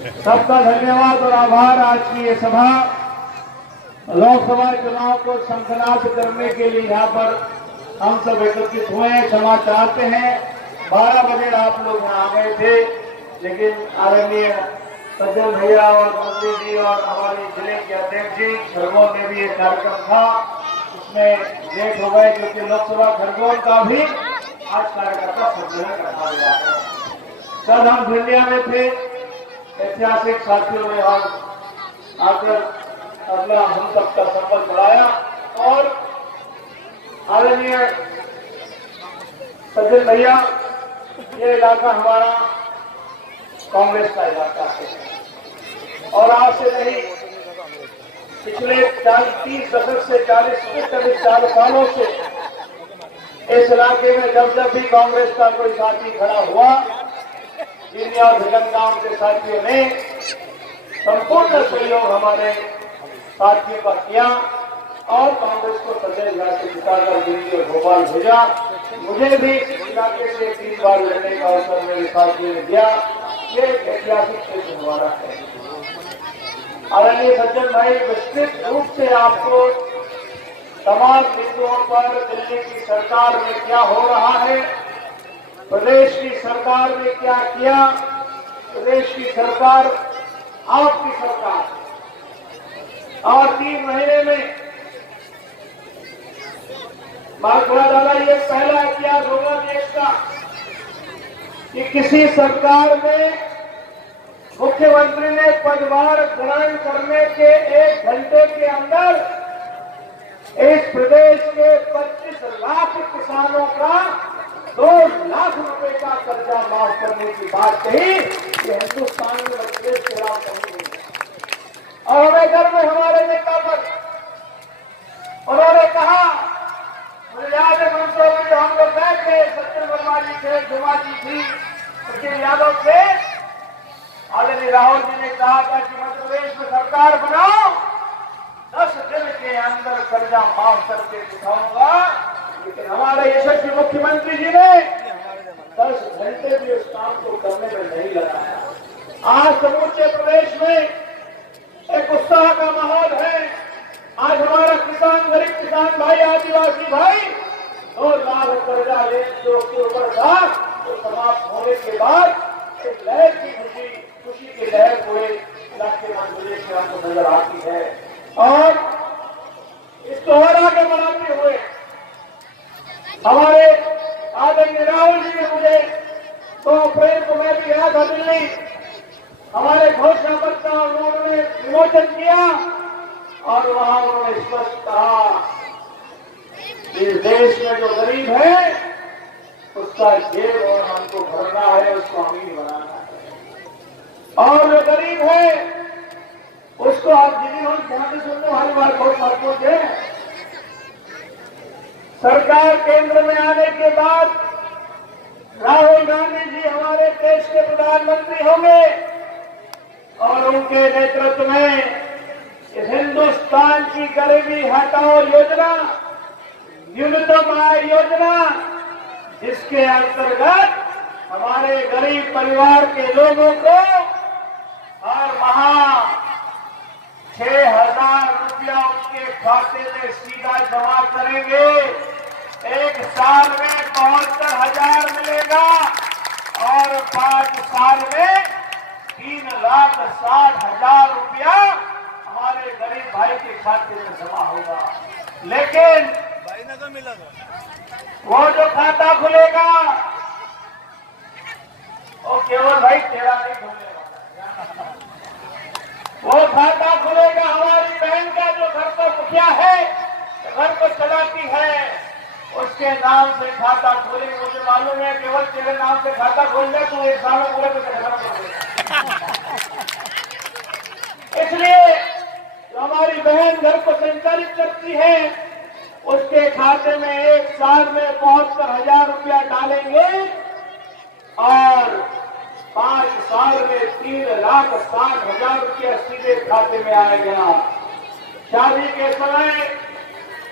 सबका धन्यवाद और आभार। आज की ये सभा लोकसभा चुनाव को संपन्न करने के लिए यहाँ पर हम सब एकत्रित हुए हैं। क्षमा चाहते हैं 12 बजे आप लोग यहाँ आ गए थे, लेकिन आदरणीय सज्जन भैया और मंत्री जी और हमारे जिले के अध्यक्ष जी खरगोन में भी एक कार्यक्रम था, उसमें लेट हो गए क्योंकि लोकसभा खरगोन का भी आज कार्यकर्ता सम्मेलन रखा गया है। कल हम भिंडिया में थे, ऐतिहासिक साथियों ने आज आकर अपना हम सबका संबंध बढ़ाया और आदरणीय सज्जन भैया, ये इलाका हमारा कांग्रेस का इलाका है और आज से नहीं, पिछले 30 दशक से 40 सालों से इस इलाके में जब जब भी कांग्रेस का कोई साथी खड़ा हुआ, जिन और भिगन गांव के साथियों ने संपूर्ण सहयोग हमारे साथियों का किया और कांग्रेस को सदैव यहाँ से जिताकर दिल्ली और भोपाल भेजा। मुझे भी इस इलाके से 3 बार लड़ने का अवसर मेरे साथियों ने दिया। ये एक ऐतिहासिक क्षेत्र हमारा है। आदरणीय सज्जन भाई, विस्तृत रूप से आपको तमाम बिंदुओं पर दिल्ली की सरकार में क्या हो रहा है, प्रदेश की सरकार ने क्या किया, प्रदेश की सरकार आपकी सरकार और 3 महीने में मालपुरा दादा, ये पहला इतिहास होगा देश का कि किसी सरकार में मुख्यमंत्री ने पदभार ग्रहण करने के 1 घंटे के अंदर इस प्रदेश के 25 लाख किसानों का 2 लाख रुपए का कर्जा माफ करने की बात कही। ये हिंदुस्तान में मजबूत खिलाफ कही गई है और हमें गर्व है हमारे नेता पर। उन्होंने कहा, मुझे याद है मंत्रों में हम लोग बैठ गए, सत्यन वर्मा जी थे, जुमा जी थी, सचिन यादव थे, आदरणीय राहुल जी ने कहा था कि मध्य प्रदेश में सरकार बनाओ, 10 दिन के अंदर कर्जा माफ करके दिखाऊंगा। लेकिन हमारे यशस्वी मुख्यमंत्री जी ने 10 घंटे भी उस काम को करने में नहीं लगाया। आज समूचे प्रदेश में एक उत्साह का माहौल है। आज हमारा किसान, गरीब किसान भाई, आदिवासी भाई 2 लाख कर्जा लेने जो उसके ऊपर था, तो समाप्त होने के बाद एक लहर की खुशी की लहर पूरे इलाके मध्य प्रदेश में आपको नजर आती है। और इस त्योहार के मनाते हुए हमारे आदरणीय राहुल जी ने मुझे 2 अप्रैल को मैं भी गया था दिल्ली, हमारे घोषणा पत्र का उन्होंने विमोचन किया और वहां उन्होंने स्पष्ट कहा इस देश में जो गरीब है उसका जेब और हमको भरना है, उसको अमीर बनाना है और जो गरीब है उसको आप जिन्हें हम ध्यान से सुनते हर बार बहुत महत्वपूर्ण है। सरकार केंद्र में आने के बाद राहुल गांधी जी हमारे देश के प्रधानमंत्री होंगे और उनके नेतृत्व में इस हिंदुस्तान की गरीबी हटाओ योजना, न्यूनतम आय योजना, जिसके अंतर्गत हमारे गरीब परिवार के लोगों को हर माह 6,000 रुपया उनके खाते में सीधा जमा करेंगे। 1 साल में 72,000 मिलेगा और 5 साल में 3,60,000 रुपया हमारे गरीब भाई के खाते में जमा होगा। लेकिन भाई ने तो मिला वो जो खाता खुलेगा वो केवल भाई तेरा नहीं खुलेगा, वो खाता खुलेगा हमारी बहन का जो घर पर मुखिया है, घर को चलाती है, उसके नाम से खाता खोलेंगे। मुझे मालूम है केवल तेरे नाम से खाता खोल दे तो 1 साल में पूरे को खत्म कर देगा। इसलिए जो हमारी बहन घर को संचालित करती है उसके खाते में 1 साल में 72,000 रुपया डालेंगे और 5 साल में 3,60,000 रुपया सीधे खाते में आएगा। शादी के समय,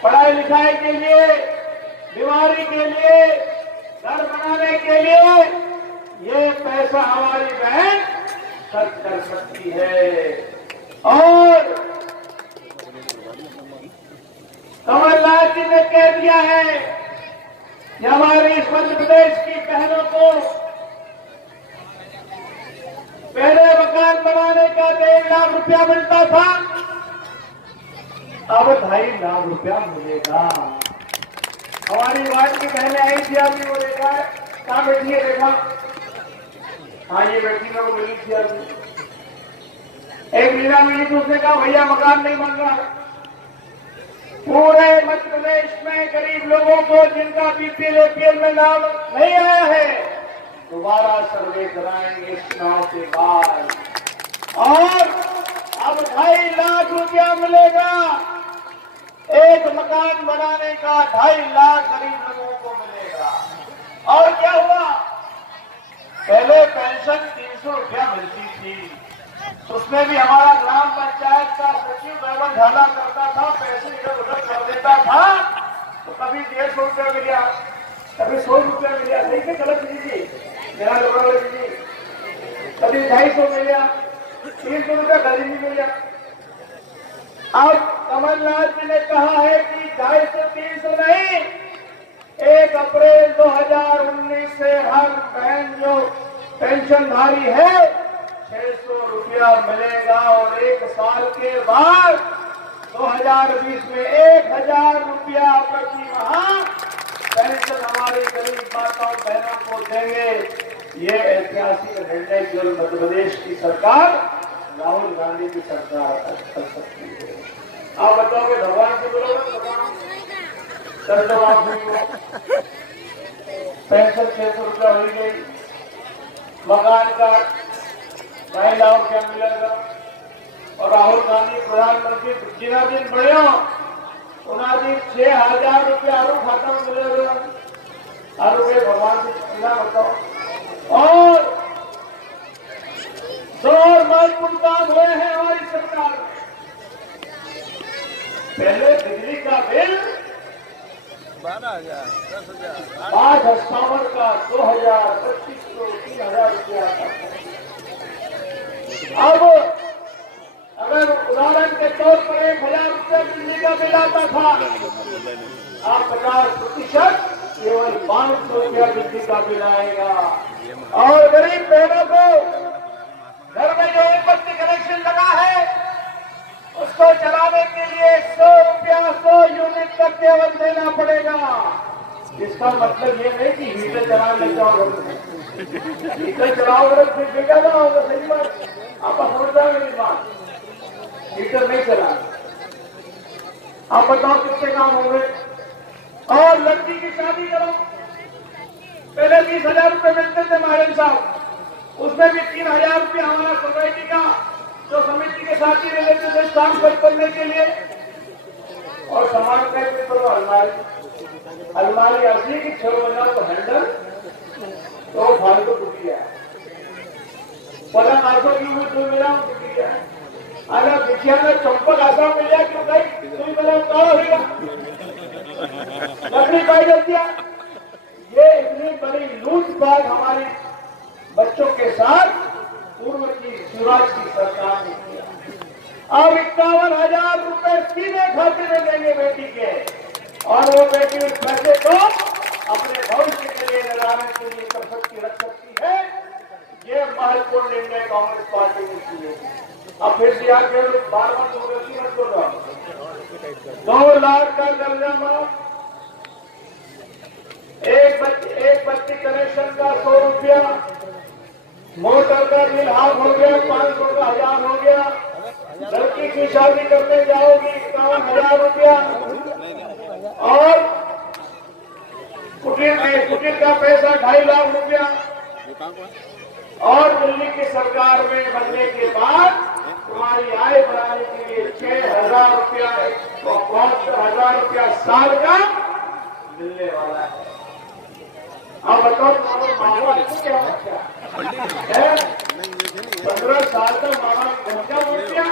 पढ़ाई लिखाई के लिए, बीमारी के लिए, घर बनाने के लिए ये पैसा हमारी बहन खर्च कर सकती है। और कमलनाथ जी ने कह दिया है कि हमारे इस मध्य प्रदेश की बहनों को पहले मकान बनाने का 1.5 लाख रुपया मिलता था, अब 2.5 लाख रुपया मिलेगा। हमारी वार्ड की बहनें आई थी, अभी वो देखा है कहाँ बैठी है, देखा, हाँ ये बैठी मेरे को मिली थी अभी। एक मीरा मिली तो उसने कहा भैया मकान नहीं बन रहा। पूरे मध्य प्रदेश में गरीब लोगों को जिनका बीपीएल एपीएल में नाम नहीं आया है, दोबारा सर्वे कराएंगे इस चुनाव के बाद। और अब 2.5 लाख रुपया मिलेगा। एक मकान बनाने का 2.5 लाख गरीब लोगों को मिलेगा। और क्या हुआ, पहले पेंशन 300 रुपया मिलती थी, उसमें भी हमारा ग्राम पंचायत का सचिव बैगन ढाला करता था, पैसे इधर उधर कर देता था, तो कभी 150 रुपया मिला, कभी 100 रुपया मिला, नहीं थे गलत दीजिए मेरा लोगों दीजिए, कभी 250 मिला, 300 रुपया गरीबी मिला। अब कमलनाथ जी ने कहा है कि 250-300 नहीं, 1 अप्रैल 2019 से हर बहन जो पेंशनधारी है 600 रुपया मिलेगा। और 1 साल के बाद 2020 में 1000 रुपया प्रति माह पेंशन हमारी गरीब माताओं बहनों को देंगे। ये ऐतिहासिक निर्णय केवल मध्य प्रदेश की सरकार, राहुल गांधी की सरकार कर सकती है। आप बताओगे भगवान से बोलोगे, चल जवाब पेंशन 600 रुपया हो गई, मकान का 2.5 लाख रुपया मिलेगा। और राहुल गांधी प्रधानमंत्री जिना दिन बढ़े उना दिन 6,000 रुपया और खाता में मिलेगा। और भगवान से बिना बताओ। और 2 महत्वपूर्ण काम हुए हैं हमारी सरकार में। पहले बिजली का बिल 12,000, 10,000, 5,58 का 2,000, 2,500, 3,000 रुपया आता है। अब अगर उदाहरण के तौर पर 1,000 रुपया बिजली का बिल आता था, आप 50% केवल 500 रुपया बिजली का बिल आएगा। और गरीब बहनों को घर में जो बत्ती कनेक्शन लगा है उसको चलाने के लिए 100 रुपया 100 यूनिट तक केवल देना पड़ेगा। इसका मतलब ये नहीं कि हीटर चला ले जाओ, हीटर चलाओ अगर फिर बेगा ना होगा। सही बात, आप समझ रहे मेरी बात, हीटर नहीं चला। आप बताओ कितने काम होंगे। और लड़की की शादी करो, पहले 20,000 रुपये मिलते थे महाराज साहब, उसमें भी 3,000 रुपया हमारा सोसाइटी का जो समिति के साथी रहते थे काम करने के लिए। और सामान कहते तो अलमारी ऐसी कि 6 महीना को हैंडल तो फालतू टूट गया, पलंग आसों की भी 2 महीना टूट गया। अगर बिछिया में चंपक आसा मिल जाए क्यों भाई 2 महीना कहा होगा, लकड़ी पाई जाती है। ये इतनी बड़ी लूटपाट हमारी बच्चों के साथ पूर्व की शिवराज की सरकार ने किया। अब 51,000 रुपए सीधे खाते में देंगे बेटी के, और वो बेटी उस पैसे को अपने भविष्य के लिए लगाने के लिए कर सकती रख सकती है। ये महत्वपूर्ण निर्णय कांग्रेस पार्टी ने किए। अब फिर से आके बार-बार गलती मत कर रहा, 2 लाख का कर्जा माफ, एक बत्ती कनेक्शन का 100 रुपया, मोटर का बिल हाफ हो गया, 500 का 1,000 हो गया। लड़की की शादी करने जाओगी 51,000 रुपया। और कुटीर का पैसा 2.5 लाख रुपया। और दिल्ली की सरकार में बनने के बाद तुम्हारी आय बढ़ाने के लिए 6,000 रुपया, 72,000 रुपया साल का मिलने वाला है। आप बताओ मामा क्या है? 15 साल तक मामा घंटा बोल दिया।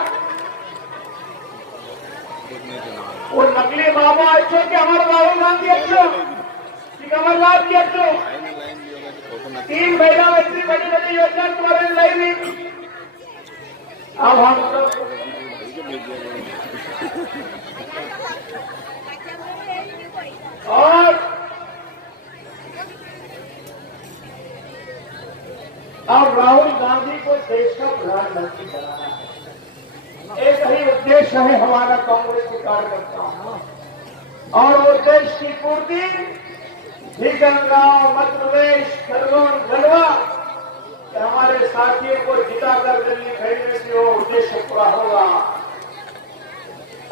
वो नकली मामा अच्छे कि हमारे राहुल गांधी अच्छे कि कमलनाथ जी अच्छे? 3 महीना में इतनी बड़ी बड़ी योजना तुम्हारे लाई नहीं, अब हम सब और अब राहुल गांधी को देश का प्रधानमंत्री बनाना है। एक ही उद्देश्य है हमारा कांग्रेस के कार्यकर्ताओं, और वो देश की पूर्ति भीगनगांव, मध्य प्रदेश, खरगोन, गढ़वा हमारे साथियों को जिताकर दिल्ली भेजने से वो उद्देश्य पूरा होगा।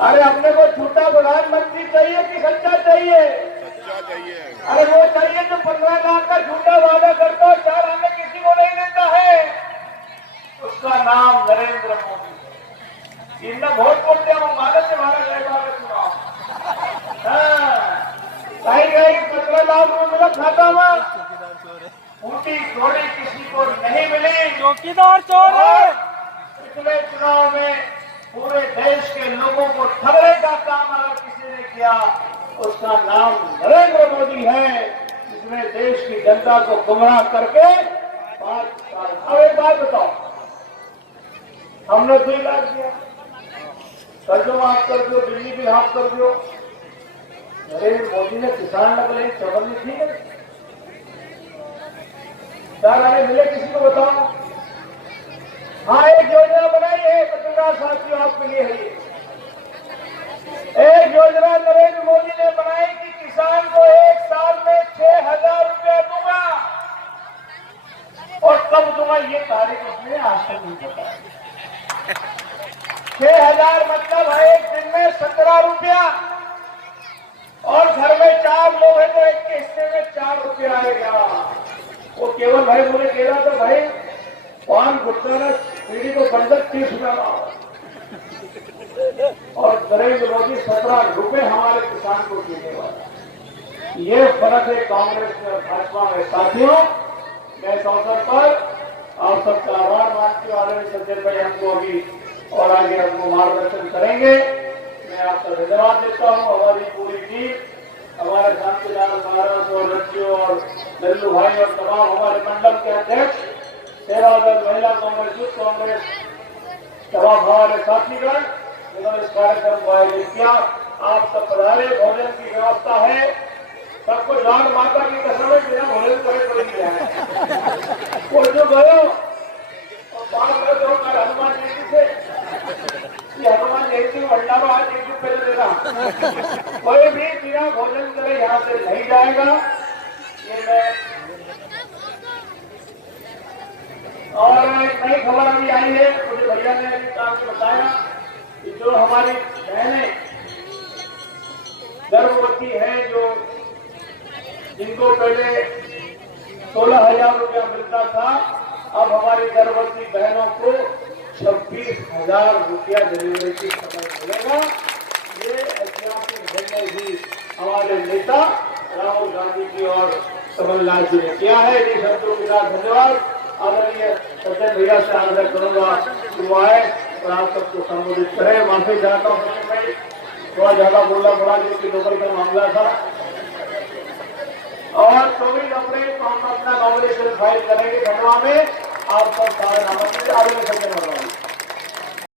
अरे अपने को झूठा प्रधानमंत्री चाहिए कि सच्चा चाहिए? सच्चा चाहिए। अरे वो चाहिए जो 15 लाख का झूठा वादा करता है, 4 आने किसी को नहीं देता है। उसका नाम नरेंद्र मोदी। इनका बहुत बोलते हैं, हम मानस से मारा जाएगा चुनाव। कहीं कहीं 15 लाख रुपए मिला खाता में, ऊटी थोड़ी किसी को नहीं मिली। चौकीदार चोर है। पिछले चुनाव में पूरे देश के लोगों को ठगने का काम अगर किसी ने किया, उसका नाम नरेंद्र मोदी है, जिसने देश की जनता को गुमराह करके 5 साल। अब एक बात बताओ, हमने 2 लाख दिया, कर्जो माफ कर दो, बिजली बिल माफ कर दो। नरेंद्र मोदी ने किसान नकली चवन्नी थी ना, 4 आने मिले किसी को बताओ? हाँ, एक योजना बनाई है पत्रकार साथियों आपके लिए है। एक योजना नरेंद्र मोदी ने बनाई कि किसान को 1 साल में 6,000 रुपया दूंगा, और कब दूंगा ये तारीख उसने आज तक नहीं बताया। 6,000 मतलब है एक दिन में 17 रुपया, और घर में 4 लोग हैं तो एक के हिस्से में 4 रुपया आएगा। वो केवल भाई मुझे कह रहा था, भाई पान गुटका ना पीढ़ी को बंधक 30 रुपया लाओ, और नरेंद्र मोदी 17 रुपए हमारे किसान को देने वाला। ये फर्क है कांग्रेस में और भाजपा में। साथियों, मैं इस अवसर पर आप सबका आभार मानते हुए आदरणीय सज्जन भाई हमको अभी और आगे हमको मार्गदर्शन करेंगे, मैं आपका धन्यवाद देता हूँ। हमारी पूरी टीम, हमारे शांतिलाल महाराज और रज्जू और लल्लू भाई और तमाम हमारे मंडल के अध्यक्ष, सेवादल, महिला कांग्रेस, यूथ कांग्रेस, तमाम हमारे साथीगण जिन्होंने इस कार्यक्रम को आयोजित किया। आप सब पधारे, भोजन की व्यवस्था है, सबको जान माता की कसम है, बिना भोजन करे कोई नहीं है। वो जो गयो और बात कर दो हनुमान जयंती से, ये हनुमान जयंती भंडारा आज 1 दिन पहले देना, कोई भी बिना भोजन करे यहाँ से नहीं जाएगा। ये मैं और एक नई खबर अभी आई है, मुझे भैया ने अभी काम से बताया कि जो हमारी बहनें गर्भवती हैं, जो जिनको पहले 16,000 रुपया मिलता था, अब हमारी गर्भवती बहनों को 26,000 रुपया डिलीवरी की समय मिलेगा। ये ऐतिहासिक निर्णय भी हमारे नेता राहुल गांधी जी और कमलनाथ जी ने किया है। इन शब्दों के साथ धन्यवाद। आदरणीय सज्जन भैया से आग्रह करूंगा कि वो आए और आप सबको संबोधित करें। माफी चाहता हूँ, थोड़ा ज्यादा बोलना पड़ा क्योंकि नौकरी का मामला था। और 24 अप्रैल को हम अपना नॉमिनेशन फाइल करेंगे खंडवा में। आप सब सारे नाम आदरणीय सज्जन